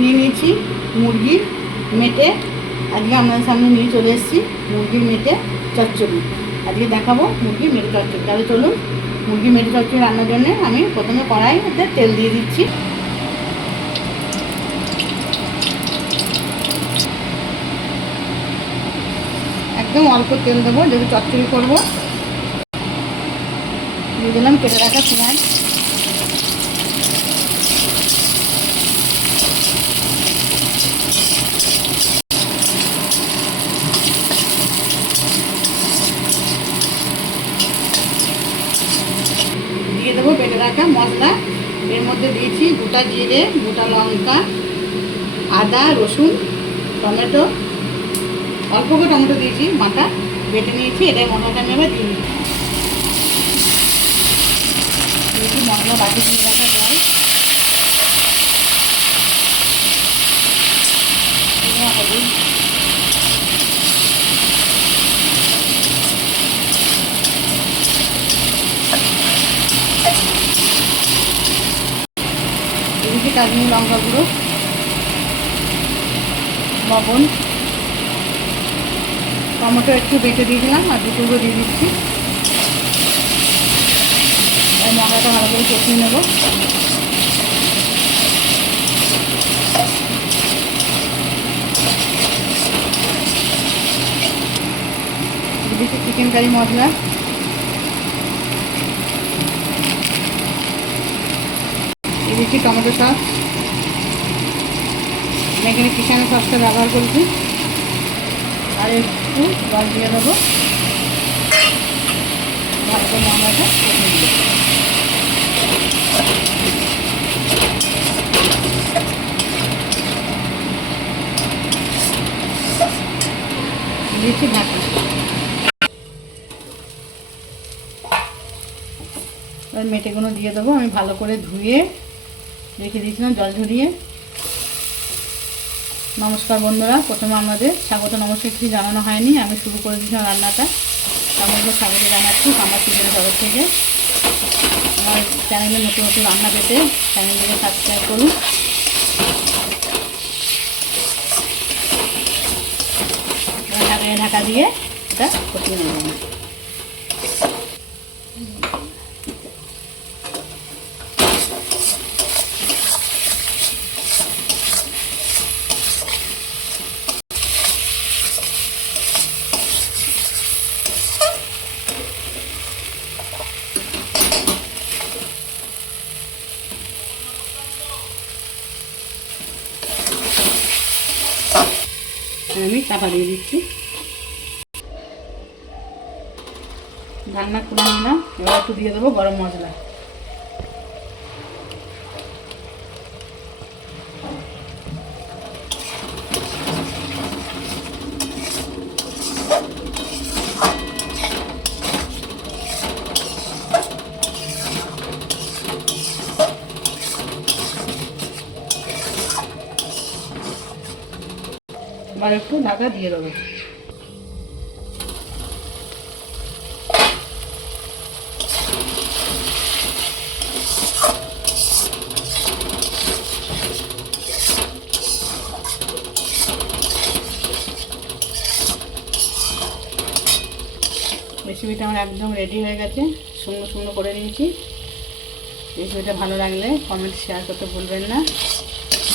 নিয়ে নিয়েছি মুরগির মেটে। আজকে আপনাদের সামনে নিয়ে চলে এসেছি মুরগির মেটে চচ্চড়ি। আজকে দেখাবো মুরগির মেটে চচ্চড়ি। তাহলে চলুন মুরগির মেটে চচ্চড়ি রান্নার জন্য আমি প্রথমে কড়াইতে তেল দিয়ে দিচ্ছি। একদম অল্প তেল দেবো, যেহেতু চচ্চড়ি করবো। দিয়ে দিলাম কেটে রাখা পেঁয়াজ। দিয়ে দেবো বেটে রাখা মশলা। এর মধ্যে দিয়েছি গোটা জিরে, গোটা লঙ্কা, আদা, রসুন, টমেটো, অল্প করে টমেটো দিয়েছি, মাথা বেটে নিয়েছি। এটাই মশলাটা আমি আবার দিয়েছি মশলা বাটি দিয়ে রাখা জল, হলুদ, দিয়েছি কাশ্মীরি লঙ্কা গুঁড়ো, লবণ, টমেটো একটু বেটে দিয়েছিলাম আর দুটো দিয়ে দিচ্ছি। আর মশলাটা ভালো করে কষিয়ে নেব। দিচ্ছি চিকেন কারি মশলা, দিচ্ছি টমেটো সস। আমি এখানে চিকেন সসটা ব্যবহার করছি। আর একটু জল দিয়ে দেবো, ভালো করে মশলাটা দিচ্ছি ঢাকা। এবার মেটেগুলো দিয়ে দেবো। আমি ভালো করে ধুয়ে রেখে দিয়েছিলাম জল ঝরিয়ে। নমস্কার বন্ধুরা, প্রথমে আমাদের স্বাগত নমস্কার কিছু জানানো হয়নি, আমি শুরু করে দিয়েছিলাম রান্নাটা। আমাদের স্বাগত জানাচ্ছি আমার কিচেনের তরফ থেকে। আমার চ্যানেলে নতুন নতুন রান্না পেতে চ্যানেলটিকে সাবস্ক্রাইব করুন। ঢাকা দিয়ে এটা কষিয়ে নেব। আমি চাপা দিয়ে দিচ্ছি। রান্না করে নিলাম। এবার একটু দিয়ে দেবো গরম মশলা। এবার একটু ঢাকা দিয়ে দেবো। রেসিপিটা আমার একদম রেডি হয়ে গেছে, সুন্দর সুন্দর করে নিয়েছি। রেসিপিটা ভালো লাগলে কমেন্ট শেয়ার করতে ভুলবেন না।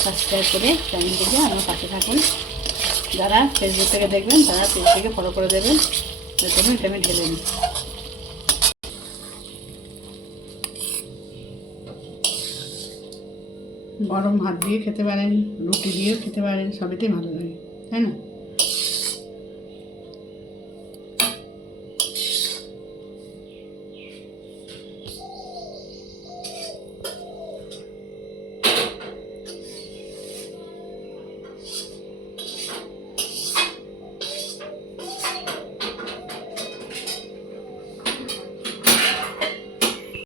সাবস্ক্রাইব করে চ্যানেলটিকে আমার পাশে থাকুন। যারা ফেসবুক থেকে দেখবেন তারা পেজটিকে ফলো করে দেবেন। দেখুন এটা আমি ঢেলে নিই। গরম ভাত দিয়ে খেতে পারেন, রুটি দিয়েও খেতে পারেন, সবেতেই ভালো লাগে, তাই না?